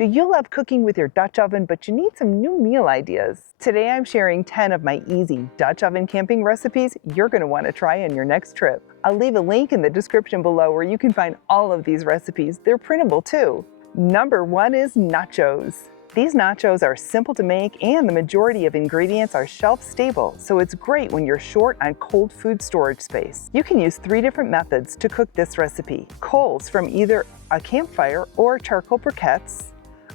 Do you love cooking with your Dutch oven, but you need some new meal ideas? Today I'm sharing 10 of my easy Dutch oven camping recipes you're going to want to try on your next trip. I'll leave a link in the description below where you can find all of these recipes. They're printable too. Number 1 is nachos. These nachos are simple to make and the majority of ingredients are shelf stable, so it's great when you're short on cold food storage space. You can use 3 different methods to cook this recipe. Coals from either a campfire or charcoal briquettes,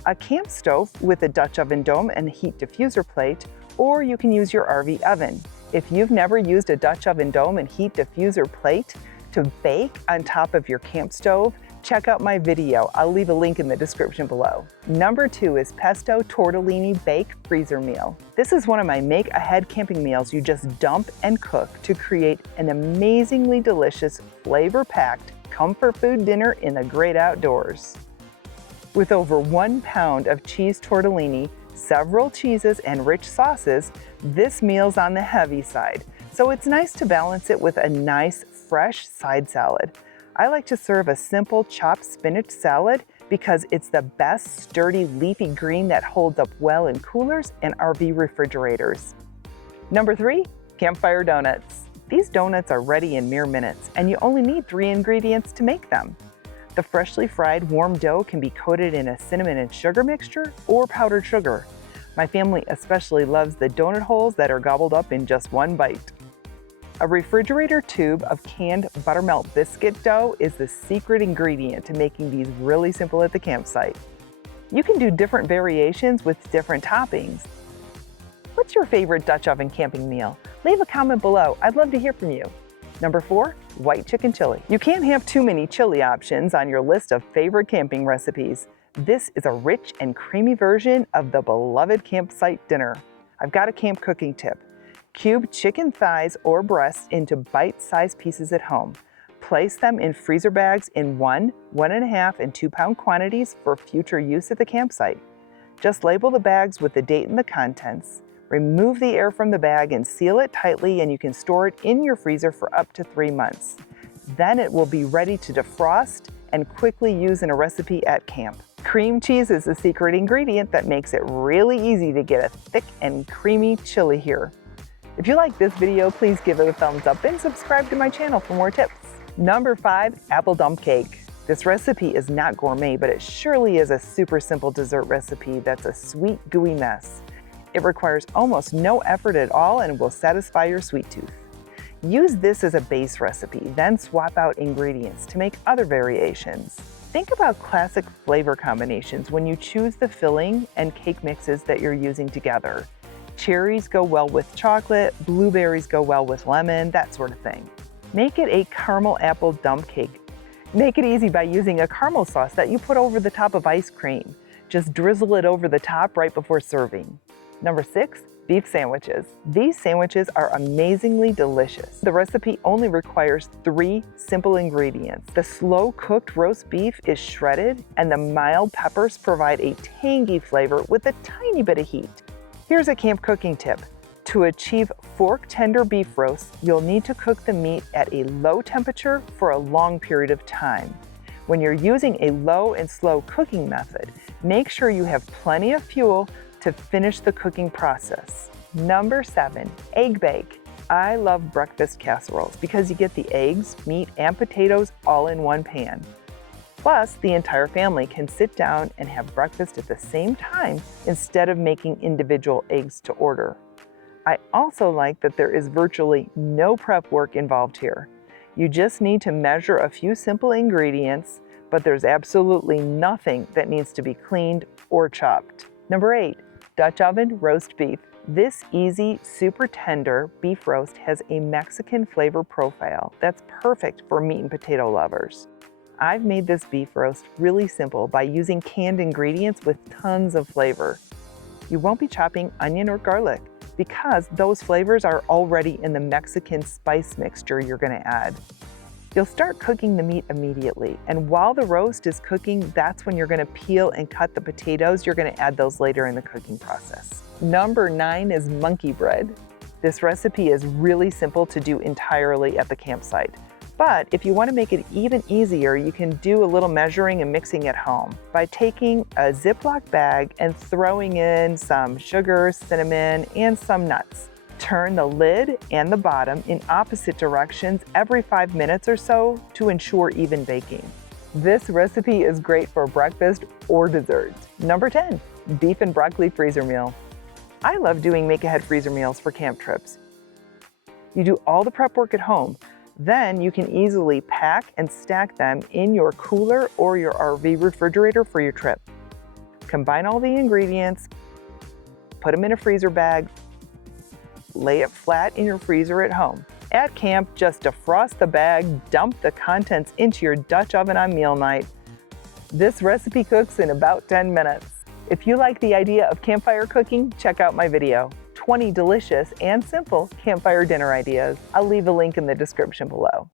a camp stove with a Dutch oven dome and heat diffuser plate, or you can use your RV oven. If you've never used a Dutch oven dome and heat diffuser plate to bake on top of your camp stove, check out my video. I'll leave a link in the description below. Number 2 is Pesto Tortellini Bake Freezer Meal. This is one of my make-ahead camping meals you just dump and cook to create an amazingly delicious, flavor-packed comfort food dinner in the great outdoors. With over 1 pound of cheese tortellini, several cheeses, and rich sauces, this meal's on the heavy side, so it's nice to balance it with a nice, fresh side salad. I like to serve a simple chopped spinach salad because it's the best sturdy leafy green that holds up well in coolers and RV refrigerators. Number 3, Campfire Donuts. These donuts are ready in mere minutes, and you only need 3 ingredients to make them. The freshly fried warm dough can be coated in a cinnamon and sugar mixture or powdered sugar. My family especially loves the donut holes that are gobbled up in just one bite. A refrigerator tube of canned buttermilk biscuit dough is the secret ingredient to making these really simple at the campsite. You can do different variations with different toppings. What's your favorite Dutch oven camping meal? Leave a comment below. I'd love to hear from you. Number 4, white chicken chili. You can't have too many chili options on your list of favorite camping recipes. This is a rich and creamy version of the beloved campsite dinner. I've got a camp cooking tip. Cube chicken thighs or breasts into bite-sized pieces at home. Place them in freezer bags in 1, 1.5, and 2 pound quantities for future use at the campsite. Just label the bags with the date and the contents. Remove the air from the bag and seal it tightly, and you can store it in your freezer for up to 3 months. Then it will be ready to defrost and quickly use in a recipe at camp. Cream cheese is the secret ingredient that makes it really easy to get a thick and creamy chili here. If you like this video, please give it a thumbs up and subscribe to my channel for more tips. Number 5, apple dump cake. This recipe is not gourmet, but it surely is a super simple dessert recipe that's a sweet, gooey mess. It requires almost no effort at all and will satisfy your sweet tooth. Use this as a base recipe, then swap out ingredients to make other variations. Think about classic flavor combinations when you choose the filling and cake mixes that you're using together. Cherries go well with chocolate, blueberries go well with lemon, that sort of thing. Make it a caramel apple dump cake. Make it easy by using a caramel sauce that you put over the top of ice cream. Just drizzle it over the top right before serving. Number 6, beef sandwiches. These sandwiches are amazingly delicious. The recipe only requires 3 simple ingredients. The slow-cooked roast beef is shredded, and the mild peppers provide a tangy flavor with a tiny bit of heat. Here's a camp cooking tip. To achieve fork-tender beef roast, you'll need to cook the meat at a low temperature for a long period of time. When you're using a low and slow cooking method, make sure you have plenty of fuel to finish the cooking process. Number 7, egg bake. I love breakfast casseroles because you get the eggs, meat, and potatoes all in one pan. Plus, the entire family can sit down and have breakfast at the same time instead of making individual eggs to order. I also like that there is virtually no prep work involved here. You just need to measure a few simple ingredients, but there's absolutely nothing that needs to be cleaned or chopped. Number 8, Dutch oven roast beef. This easy, super tender beef roast has a Mexican flavor profile that's perfect for meat and potato lovers. I've made this beef roast really simple by using canned ingredients with tons of flavor. You won't be chopping onion or garlic because those flavors are already in the Mexican spice mixture you're going to add. You'll start cooking the meat immediately, and while the roast is cooking, that's when you're going to peel and cut the potatoes. You're going to add those later in the cooking process. Number 9 is monkey bread. This recipe is really simple to do entirely at the campsite. But if you want to make it even easier, you can do a little measuring and mixing at home by taking a Ziploc bag and throwing in some sugar, cinnamon, and some nuts. Turn the lid and the bottom in opposite directions every 5 minutes or so to ensure even baking. This recipe is great for breakfast or dessert. Number 10, beef and broccoli freezer meal. I love doing make-ahead freezer meals for camp trips. You do all the prep work at home, then you can easily pack and stack them in your cooler or your RV refrigerator for your trip. Combine all the ingredients, put them in a freezer bag, lay it flat in your freezer at home. At camp, just defrost the bag, dump the contents into your Dutch oven on meal night. This recipe cooks in about 10 minutes. If you like the idea of campfire cooking, check out my video, 20 delicious and simple campfire dinner ideas. I'll leave a link in the description below.